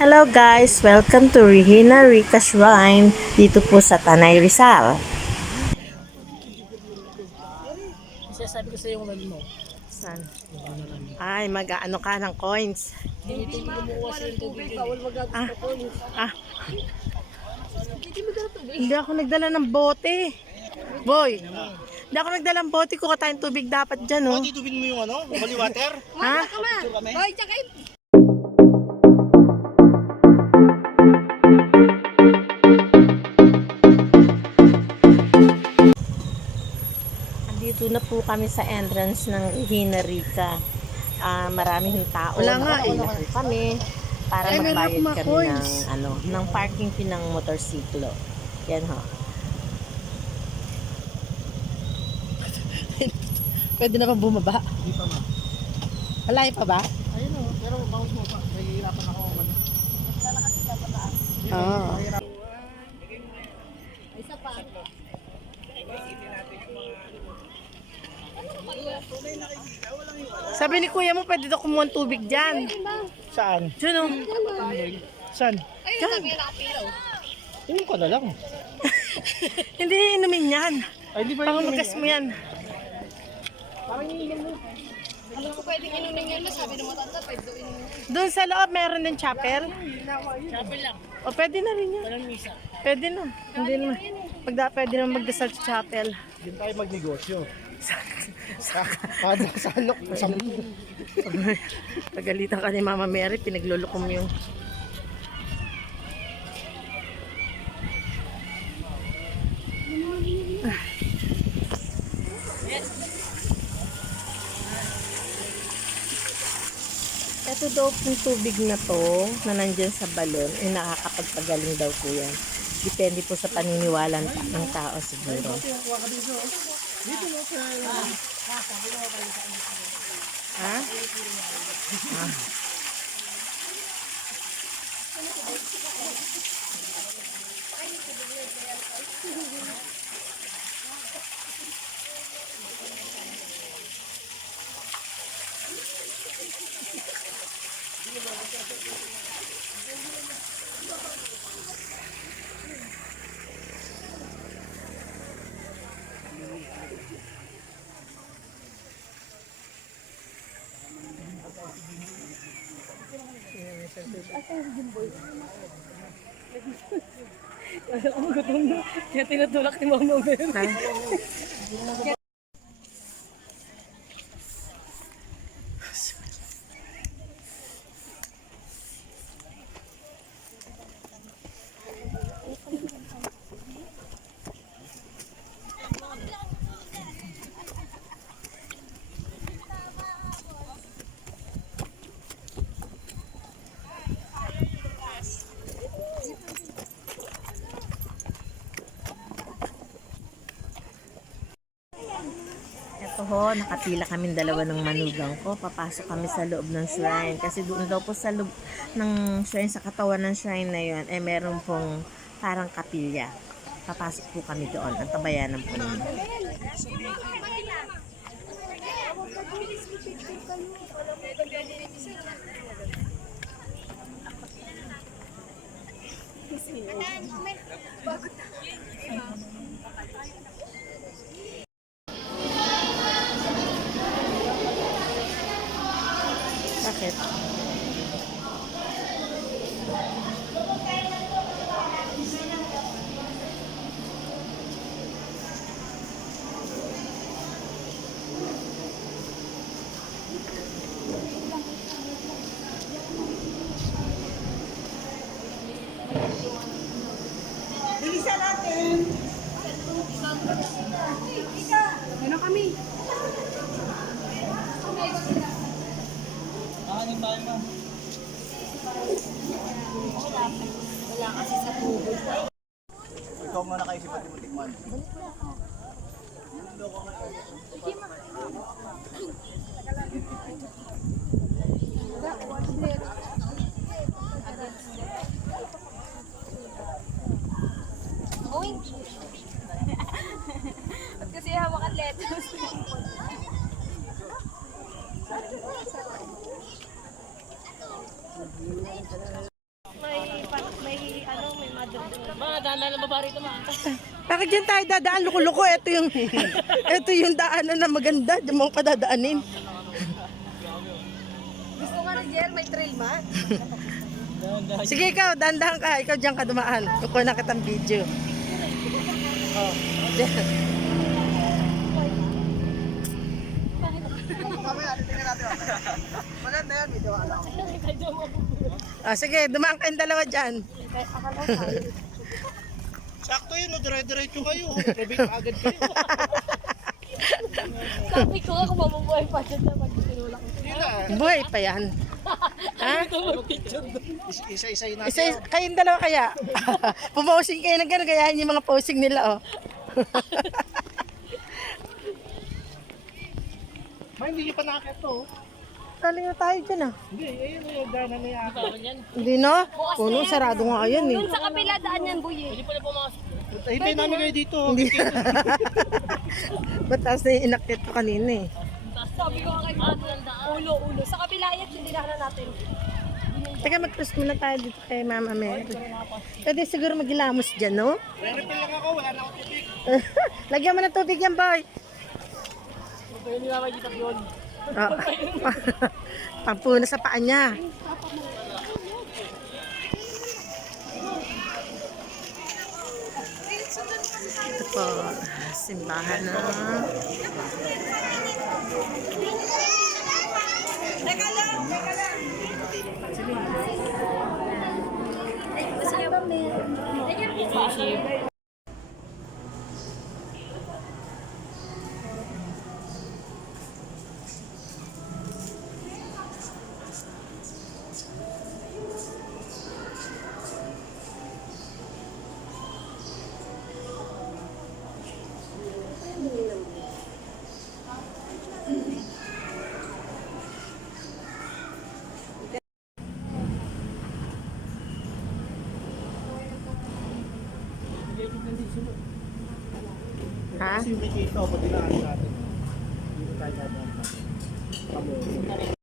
Hello guys, welcome to Regina Rica Shrine dito po sa Tanay Rizal. Sabi ko sa yung ano mo. Saan? Ay, mag-ano ka ng coins. Hindi mo lumuwas yung tubig. Bawal Ah, ah. Hindi ako nagdala ng bote. Boy, hindi ako nagdala ng bote. Kuha tayong tubig dapat dyan, oh. Titubin mo yung ano? Holy water? Ha? Hoy, tsaka Andito na po kami sa entrance ng Regina Rica. Maraming tao. Wala nga, Nakapila po kami para Ay, meron magbayad akong mga kami ng coins. ng parking fee ng motorsiklo. Yan ho. pwede na bang bumaba? Hindi pa ma. Malay pa ba? Ayun o, pero bawas mo pa. Nahihirapan ako. Oo. Sabi ni kuya mo, pwede daw kumuha ng tubig dyan. Saan? Diyan o. Saan? Dyan. Inom ka na lang. Hindi inumin yan. Ay, di ba Pangamugas mo yan. Parang ininom mo. Alam ko pwedeng inumin yan, masabi ng matanda, pwede daw inumin. Doon sa loob, meron din chapel. Chapel lang. O, pwede na rin yan. Walang misa. Pwede na. Hindi naman. Pwede naman magdasal sa chapel. Hindi tayo magnegosyo. Kada salok. Pagalitan ka ni Mama Mary, pinaglulukom yung... Ito daw pong tubig na to, na nandyan sa balon, ay nakakapagpagaling daw po yan. Depende po sa paniniwala ng tao siguro. Ha? Ah. Kaya tinutulak ni Mama Mary. Ha? Ito ho, nakapila kaming dalawa ng manugang ko. Papasok kami sa loob ng shrine. Kasi doon daw po sa loob ng shrine, sa katawan ng shrine na yun, eh meron pong parang kapilya. Papasok po kami doon. Ang tabayanan po namin. Bakit? Bilisan natin. Ano kami? Nakanin tayo na. Wala kasi sa tubig. Ikaw muna kayo si Pati Mutikman. Uy! Ba't kasi hawakan lettuce? may mother doon. Mga dana ng babae rito mga. Bakit dyan tayo dadaan? Loko-loko. Ito yung daanan na maganda. Diyan mo pa dadaanin. Gusto nga na Jer, may trail man. Sige ikaw, dandahan ka. Ikaw dyan ka dumaan. Kukuha na kitang video. Oh, dyan. Mamaya, titingnan natin. Maganda yan, medyo alam. Sige, dumaan kayong dalawa dyan. Sakto yun, no? Dire-diretso kayo. Tribig agad kayo. Sabi ko nga kung mabubuhay pa dyan na magsisinulak. Buhay pa yan. Ha? Isa-isa yun natin. Kayong dalawa kaya? Puposing kayo ng gano'n. Gayahin yung mga posing nila, oh. Ma, hindi nyo pa nakakit to. Galing na tayo dyan, ah. Hindi, ayun yung dana na yan. Hindi na? Puno, sarado nga yan, eh. Doon sa kapila daan yan, buye. Hintay namin kayo dito. Hindi. Batas na yung inakit ko kanina, eh. Sabi ko nga kay ulo. Sa kapila yan, hindi na natin. Teka, mag-cross muna tayo dito kay Mama Mary. Pwede siguro maghilamos dyan, no? Re-refill lang ako, wala na akong tubig. Lagyan mo ng tubig yan, boy. Ito yun nila makikita yun. Oh. Pampuno sa paa niya. Ito po, simbahan na. Ha? Kasi yung may kita, pag dinaan natin. Dito tayo dadaan natin.